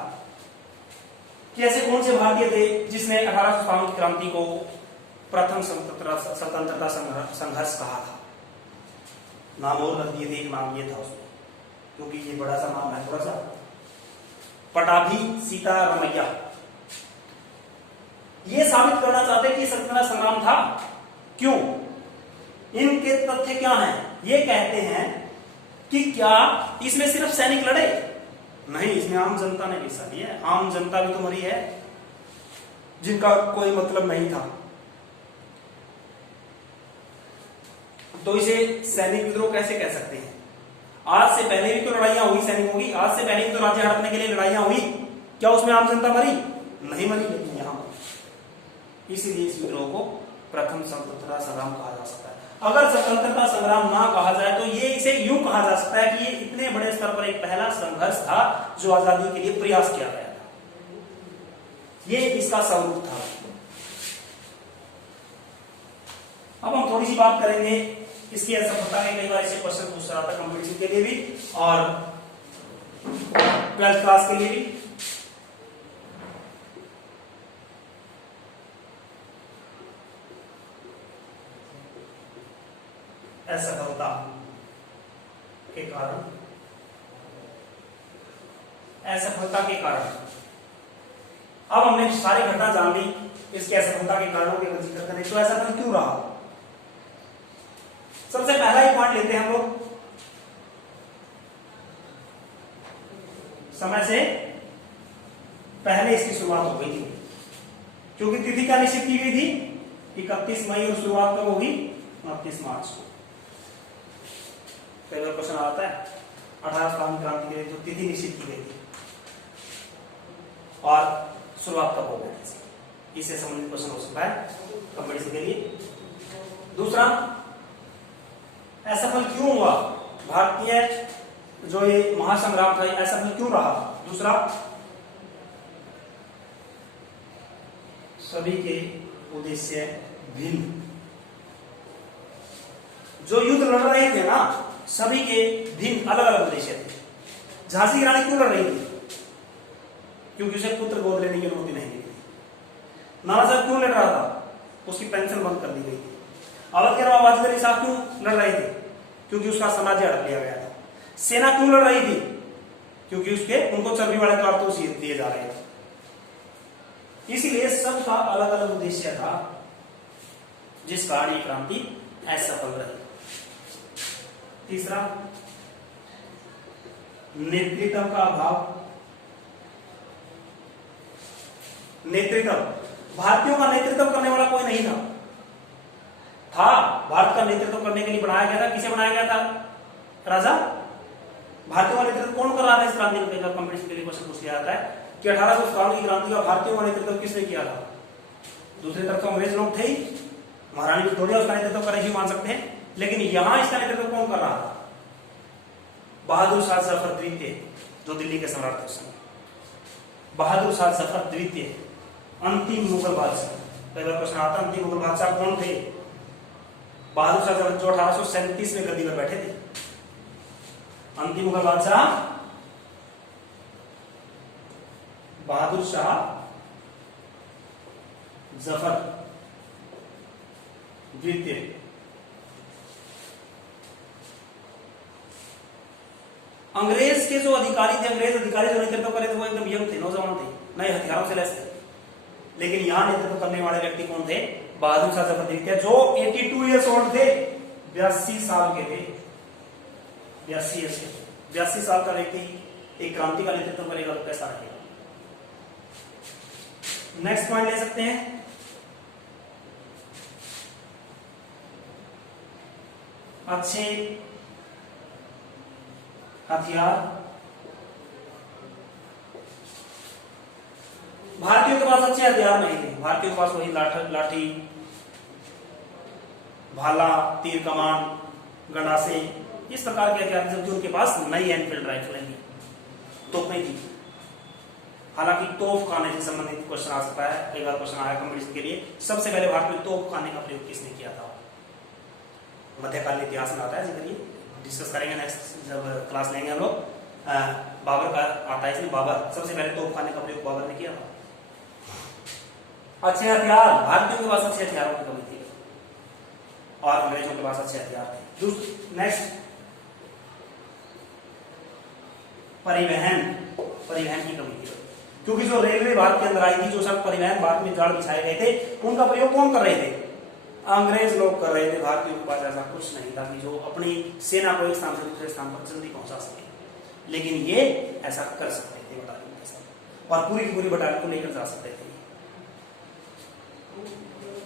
कि ऐसे कौन से भारतीय थे जिसने 1857 की क्रांति को प्रथम स्वतंत्रता संघर्ष कहा था। नाम और रख दिए थे, एक नाम ये था उसमें, क्योंकि ये बड़ा सा नाम है थोड़ा सा। पटाभी सीतारमैया ये साबित करना चाहते कि स्वतंत्रता संग्राम था। क्यों? इनके तथ्य क्या हैं? ये कहते हैं कि क्या इसमें सिर्फ सैनिक लड़े? नहीं, इसमें आम जनता ने भी हिस्सा लिया है। आम जनता भी तो मरी है जिनका कोई मतलब नहीं था। तो इसे सैनिक विद्रोह कैसे कह सकते हैं? आज से पहले भी तो लड़ाइयां हुई सैनिकों की, आज से पहले भी तो राज्य हड़पने के लिए लड़ाइयां हुई। क्या उसमें आम जनता मरी? नहीं मरी, लेकिन यहां इसीलिए इस विद्रोह को प्रथम स्वतंत्रता संग्राम कहा जा सकता है। अगर स्वतंत्रता संग्राम ना कहा जाए तो ये इसे यूं कहा जा सकता है कि ये इतने बड़े स्तर पर एक पहला संघर्ष था जो आजादी के लिए प्रयास किया गया था। ये इसका स्वरूप था। अब हम थोड़ी सी बात करेंगे इसकी असफलता के। कई बार इसे क्वेश्चन पूछ रहा था कंपटीशन के लिए भी और 12th क्लास के लिए भी। असफलता के कारण, असफलता के कारण अब हमने सारी घटना जान ली, इसके असफलता के कारणों के जिक्र करें तो ऐसा क्यों रहा। सबसे पहला ही पॉइंट लेते हैं हम लोग, समय से पहले इसकी शुरुआत हो गई थी, क्योंकि तिथि क्या निश्चित की गई थी 31 मई और शुरुआत कब होगी 29 मार्च को। कई बार क्वेश्चन आता है 1857 क्रांति के लिए जो तिथि निश्चित की गई थी और शुरुआत कब हो गई, इससे संबंधित क्वेश्चन हो सकता है कंपटीशन के लिए। दूसरा, असफल क्यों हुआ भारतीय जो ये महासंग्राम था, असफल क्यों रहा। दूसरा, सभी के उद्देश्य भिन्न। जो युद्ध लड़ रहे थे ना, सभी के भिन्न अलग अलग उद्देश्य थे। झांसी की रानी क्यों लड़ रही थी? क्योंकि उसे पुत्र गोद लेने की अनुमति नहीं दी थी। नाना साहब क्यों लड़ रहा था? उसकी पेंशन बंद कर दी गई थी। अवध के नवाब वाजिद अली साहब क्यों लड़ रहे थे? क्योंकि उसका साम्राज्य हड़प लिया गया था। सेना क्यों लड़ रही थी? क्योंकि उनको चर्बी वाले कारतूस दिए जा रहे थे। इसीलिए सबका अलग अलग उद्देश्य था, जिस कारण ये क्रांति असफल रही। तीसरा, नेतृत्व का अभाव। नेतृत्व, भारतीयों का नेतृत्व करने वाला कोई नहीं था। भारत का नेतृत्व करने के लिए बनाया गया था। किसे बनाया गया था? राजा। भारतीयों का नेतृत्व कौन कर रहा था इस क्रांति में? कंपटीशन के लिए क्वेश्चन पूछ लिया जाता है कि 1857 की क्रांति का भारतीयों का नेतृत्व किसने किया था? दूसरी तरफ तो अंग्रेज लोग थे ही, महारानी विक्टोरिया उसका नेतृत्व कर रही मान सकते हैं, लेकिन यहां इसका नेतृत्व कौन कर रहा था? बहादुर शाह जफर द्वितीय, जो दिल्ली के सम्राट थे उस समय। बहादुर शाह जफर द्वितीय, अंतिम मुगल बादशाह। कई बार क्वेश्चन आता है अंतिम मुगल बादशाह कौन थे? बहादुर शाह जफर, जो 1837 में गद्दी पर बैठे थे। अंतिम मुगल बादशाह बहादुर शाह जफर द्वितीय। अंग्रेज के जो अधिकारी थे, अंग्रेज अधिकारी जो नेतृत्व करे थे, वो एकदम यंग थे, नौजवान थे, नए हथियारों से लैस थे। लेकिन यहाँ नेतृत्व करने वाले व्यक्ति कौन थे? बहादुर शाह जफर द्वितीय, जो 82 ईयर्स ओल्ड थे, 82 साल के थे, 82 साल का व्यक्ति एक क्रांति का नेतृत्व करेगा तो कैसा रहेगा? नेक्स्ट पॉइंट ले सकते हैं, अच्छे हथियार। भारतीयों के पास अच्छे हथियार नहीं थे, भारतीयों के पास वही लाठी, भाला, तीर कमान, गंडासे, इस प्रकार के हथियार, जबकि उनके पास नई एनफील्ड राइफलें थी, तोपें थी। हालांकि तोप खाने से संबंधित क्वेश्चन आ सकता है, कई बार क्वेश्चन आया कंपटीशन के लिए, सबसे पहले भारत में तोप खाने का प्रयोग किसने किया था? मध्यकालीन इतिहास में आता है, जिक्र डिस्कस करेंगे नेक्स्ट जब क्लास लेंगे हम लोग। बाबर का आता है इसमें, बाबर सबसे पहले तोप खाने का प्रयोग बाबर ने किया था। अच्छे हथियार, भारतीयों के पास अच्छे हथियारों की कमी थी और अंग्रेजों के पास अच्छे हथियार थे। नेक्स्ट, परिवहन की कमी थी, क्योंकि जो रेलवे भारत के अंदर आई थी, जो सब परिवहन भारत में जाल बिछाए गए थे, उनका प्रयोग कौन कर रहे थे? अंग्रेज लोग कर रहे थे। भारतीयों के पास ऐसा कुछ नहीं था कि जो अपनी सेना को एक स्थान से दूसरे स्थान पर जल्दी पहुंचा सके, लेकिन ये ऐसा कर सकते थे बटालियन के साथ, और पूरी की पूरी बटालियन को लेकर जा सकते थे।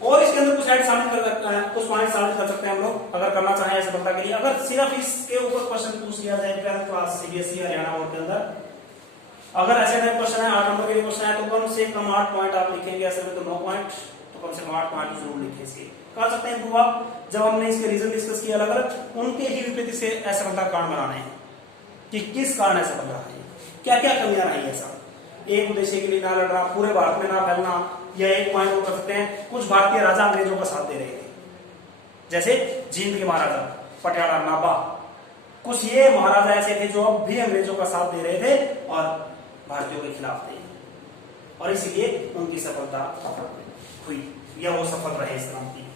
और इसके अंदर कुछ पॉइंट शामिल कर सकते हैं हम लोग, अगर करना चाहें ऐसे सफलता के लिए। अगर सिर्फ इसके ऊपर क्वेश्चन पूछ लिया जाए 12th class CBSE Haryana board के अंदर, अगर ऐसे टाइप क्वेश्चन है, 8 नंबर के क्वेश्चन है, तो कम से कम 8 पॉइंट आप लिखेंगे, ऐसे में तो 9 पॉइंट, तो कम से कम 8 पॉइंट जरूर लिखें इसके। कर सकते हैं आप, जब हमने इसके रीजन डिस्कस किया अलग अलग, उनके ही विपरीत से असफलता कारण बनाने हैं कि किस कारण ऐसा बन रहा है, क्या क्या कमियां रही ऐसा, एक उद्देश्य के लिए ना लड़ रहा, पूरे भारत में ना फैलना, या एक पॉइंट वो कर सकते हैं, कुछ भारतीय राजा अंग्रेजों का साथ दे रहे थे, जैसे जींद के महाराजा, पटियाला, नाभा, कुछ ये महाराजा ऐसे थे जो अब भी अंग्रेजों का साथ दे रहे थे और भारतीयों के खिलाफ थे, और इसीलिए उनकी सफलता हुई, या वो सफल रहे इस क्रांति।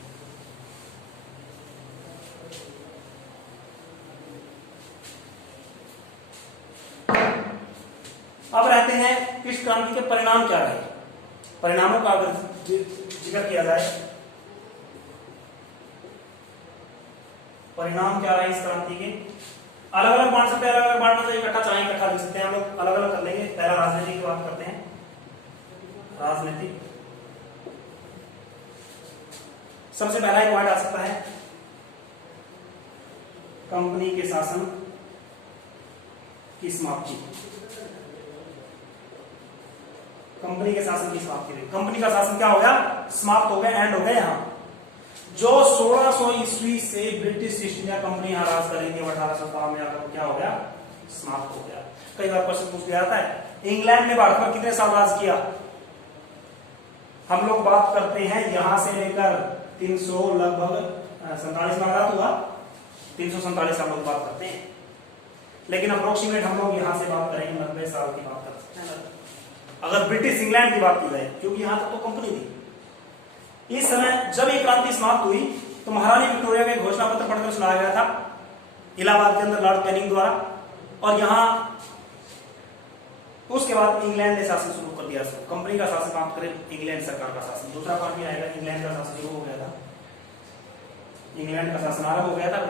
अब रहते हैं इस क्रांति के परिणाम क्या रहे। परिणामों का अगर जिक्र किया जाए, परिणाम क्या रहे इस क्रांति के, अलग अलग बांट सकते हैं, अलग अलग बांटना चाहिए, इकट्ठा चाहे इकट्ठा लिख सकते हैं, हम लोग अलग अलग कर लेंगे। पहला राजनीति की बात करते हैं, राजनीति सबसे पहला एक पॉइंट आ सकता है, कंपनी के शासन की समाप्ति। कंपनी के शासन की समाप्ति हुई, कंपनी का शासन क्या हो गया? समाप्त हो गया, एंड हो गया। यहाँ जो 1600 ईस्वी से ब्रिटिश ईस्ट इंडिया कंपनी यहाँ राज कर रही थी, 1857 में आकर क्या हो गया? समाप्त हो गया। कई बार क्वेश्चन पूछ लिया जाता है, इंग्लैंड ने भारत पर कितने साल राज किया? हम लोग बात करते हैं यहां से लेकर 300 लगभग 47 में आजाद हुआ, 347 हम लोग बात करते हैं, लेकिन अप्रोक्सीमेट हम लोग यहां से बात करेंगे 90 साल की बात कर सकते हैं अगर ब्रिटिश इंग्लैंड की बात की जाए, क्योंकि यहां तक तो कंपनी थी। इस समय जब ये क्रांति समाप्त हुई तो महारानी विक्टोरिया का घोषणा पत्र पढ़कर सुनाया गया था इलाहाबाद के अंदर लॉर्ड कैनिंग द्वारा, और यहां उसके बाद इंग्लैंड ने शासन शुरू कर दिया। कंपनी का शासन समाप्त करे, इंग्लैंड सरकार का शासन। दूसरा पॉइंट भी आएगा, इंग्लैंड का शासन शुरू हो गया था, इंग्लैंड का शासन आरंभ हो गया था।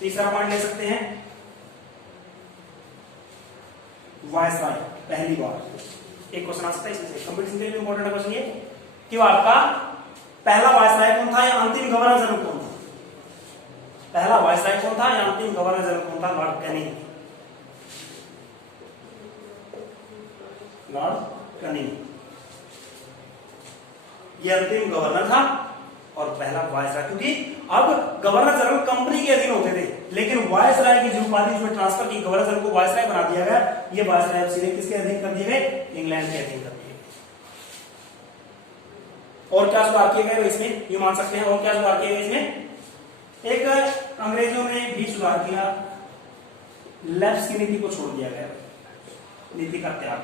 तीसरा पॉइंट ले सकते हैं, वायसराय। पहली बार एक क्वेश्चन आ सकता है इसमें, कंपटीशन के लिए इंपॉर्टेंट क्वेश्चन ये कि भारत का पहला वायसराय कौन था या अंतिम गवर्नर जनरल कौन था? पहला वायसराय कौन था या अंतिम गवर्नर जनरल कौन था? Lord Canning. लॉर्ड कैनिंग ये अंतिम गवर्नर था और पहला वायसराय, क्योंकि अब गवर्नर जनरल कंपनी के अधीन होते थे, लेकिन वायसराय की जो उपाधि उसमें ट्रांसफर की, गवर्नर जनरल को वायसराय बना दिया गया। ये वायसराय सीधे किसके अधीन कर दिए गए? इंग्लैंड के अधीन कर दिए गए। और क्या सुधार किए गए इसमें, ये मान सकते हैं। और क्या सुधार किए गए इसमें? एक अंग्रेजों ने भी सुधार किया, लेफ्ट की नीति को छोड़ दिया गया, नीति का त्याग।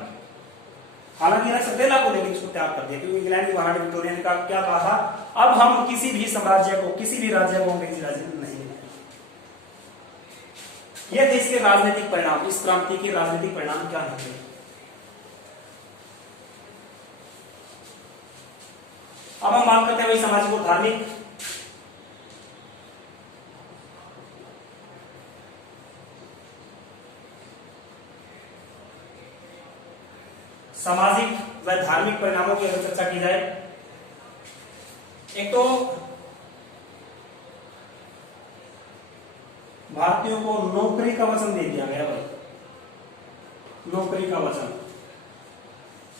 हालांकि रख सकते लागू, लेकिन इसको त्याग कर दिया, क्योंकि इंग्लैंड की महारानी विक्टोरिया ने क्या कहा था, अब हम किसी भी साम्राज्य को, किसी भी राज्य को अंग्रेजी राज्य में नहीं बनाएंगे। ये थे इसके राजनीतिक परिणाम। इस क्रांति के राजनीतिक परिणाम क्या निकले? अब हम बात करते हैं भाई सामाजिक और धार्मिक। सामाजिक व धार्मिक परिणामों की अगर चर्चा की जाए, एक तो भारतीयों को नौकरी का वचन दे दिया गया भाई, नौकरी का वचन,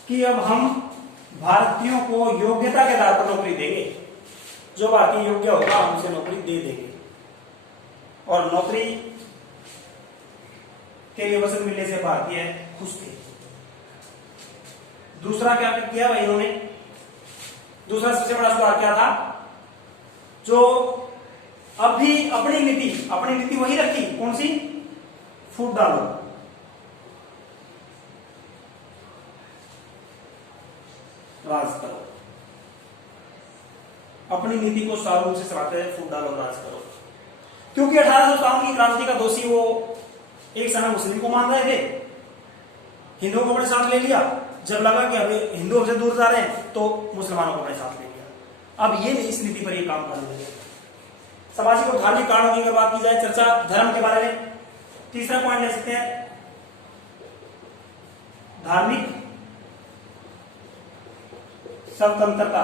कि अब हम भारतीयों को योग्यता के आधार पर नौकरी देंगे, जो भारतीय योग्य होगा हम उसे नौकरी दे देंगे। और नौकरी के लिए वचन मिलने से भारतीय खुश थे। दूसरा क्या किया भाई इन्होंने, दूसरा सबसे बड़ा सुधार क्या था, जो अभी अपनी नीति वही रखी, कौन सी, फूट डालो, राज करो। अपनी नीति को सार रूप से चलाते हैं, फूट डालो, राज करो। क्योंकि 1857 की क्रांति का दोषी वो एक समय मुस्लिम को मान रहे थे, हिंदुओं को अपने साथ ले लिया, जब लगा कि अभी हिंदू हमसे दूर जा रहे हैं तो मुसलमानों को अपने साथ ले लिया। अब ये इस नीति पर ये काम करने लगे। सामाजिक और धार्मिक कारणों की अगर बात की जाए, चर्चा धर्म के बारे में, तीसरा पॉइंट ले सकते हैं धार्मिक स्वतंत्रता।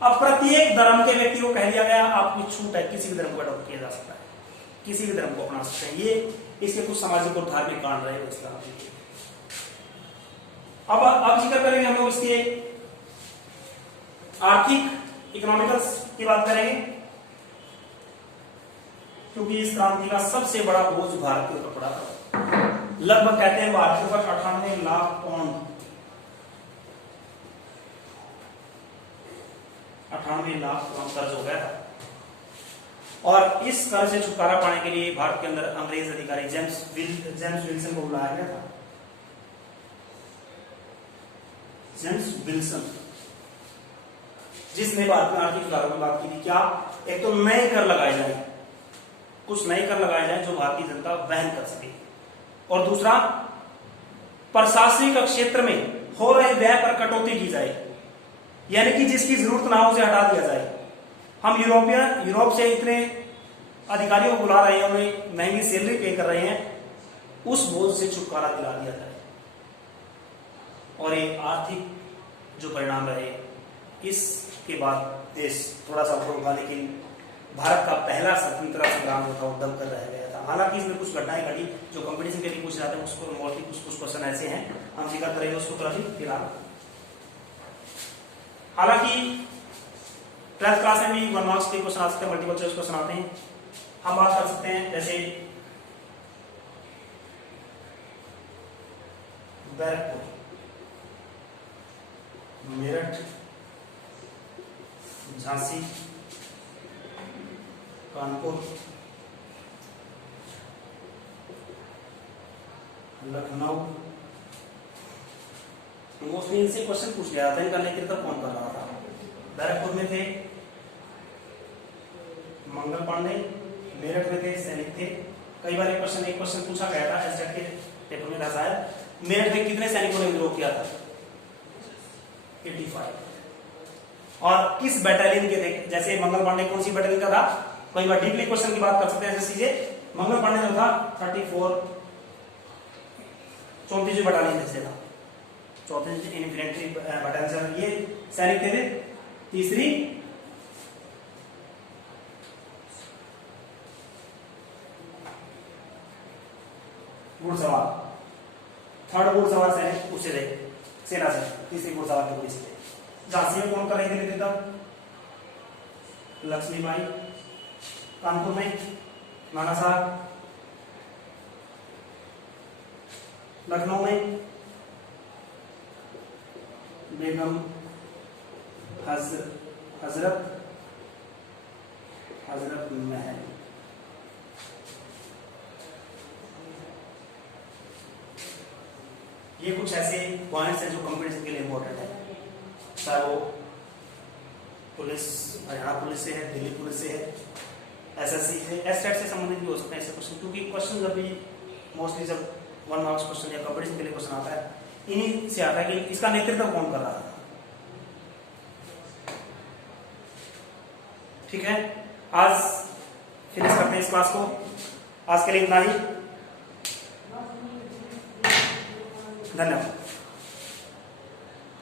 अब प्रत्येक धर्म के व्यक्ति को कह दिया गया आपकी छूट है, किसी भी धर्म को अडॉप्ट किया जा सकता है, किसी भी धर्म को अपना सकते हैं। ये इसके कुछ सामाजिक और धार्मिक कारण रहे इसका। अब जिक्र करेंगे हम लोग इसके आर्थिक इकोनॉमिकल्स की बात करेंगे, क्योंकि इस क्रांति का सबसे बड़ा बोझ भारतीयों पर पड़ा था। लगभग कहते हैं भारतीयों पर 98 लाख पाउंड, 98 लाख पाउंड कर्ज हो गया था। और इस कर्ज से छुटकारा पाने के लिए भारत के अंदर अंग्रेज अधिकारी जेम्स विल्सन को बुलाया गया था। जेम्स विल्सन, जिसने भारत में आर्थिक सुधारों की बात की थी। क्या, एक तो नए कर लगाए जाए, कुछ नए कर लगाए जाए जो भारतीय जनता वहन कर सके, और दूसरा प्रशासनिक क्षेत्र में हो रहे व्यय पर कटौती की जाए, यानी कि जिसकी जरूरत ना हो उसे हटा दिया जाए। हम यूरोप से इतने अधिकारियों को बुला रहे हैं, उन्हें महंगी सैलरी पे कर रहे हैं, उस बोझ से छुटकारा दिला दिया जाए। और एक आर्थिक जो परिणाम रहे, इसके बाद देश थोड़ा सा ऊपर उठा, लेकिन भारत का पहला स्वतंत्रता संग्राम होता वो दब कर रह गया था। हालांकि इसमें कुछ घटनाएं घटी जो कंपटीशन के लिए पूछ जाते हैं, उसको मोस्टली कुछ क्वेश्चन ऐसे हैं, हम जिक्र करेंगे उसको कभी फिलहाल। हालांकि 12th क्लास में भी 1 मार्क्स के क्वेश्चन आ सकते हैं, मल्टीपल चॉइस क्वेश्चन आते हैं। हम बात कर सकते हैं जैसे बैरकपुर, मेरठ, झांसी, कानपुर, लखनऊ, मोस्टली इनसे क्वेश्चन पूछ गया था। इनका नेतृत्व कौन कर रहा था? बैरकपुर में थे मंगल पांडे, मेरठ में थे सैनिक थे। कई बार एक क्वेश्चन पूछा गया था एसटेट के पेपर में था शायद, मेरठ में कितने सैनिकों ने विद्रोह किया था? 85। और किस बैटालियन के थे? जैसे मंगल पांडे कौन सी बैटालियन का था? कई बार डीपली क्वेश्चन की बात कर सकते हैं। जैसे मंगल पांडे जो था 34 बैटालियन से था, 34 इन्फेंट्री बैटालियन, ये सैनिक थे। तीसरी घुड़सवार, थर्ड घुड़सवार सैनिक उससे थे, सेना से। तीसरी घुड़सवार के पुलिस थे। झांसी में कौन कर रही थी नेतृत्व? लक्ष्मीबाई। कानपुर में नाना साहब। लखनऊ में बेगम हजरत महल। ये कुछ ऐसे पॉइंट्स हैं जो कंपटीशन के लिए इंपॉर्टेंट है, चाहे वो पुलिस, हरियाणा पुलिस से है, दिल्ली पुलिस से है, एसएससी से, एसटेट से संबंधित भी हो सकते हैं ऐसे क्वेश्चन। क्योंकि क्वेश्चन जब भी मोस्टली जब 1 मार्क्स क्वेश्चन या कंपटीशन के लिए क्वेश्चन आता है, इन्हीं से आता है कि इसका नेतृत्व कौन कर रहा था। ठीक है, आज फिनिश करते हैं इस क्लास को। आज के लिए इतना ही, धन्यवाद।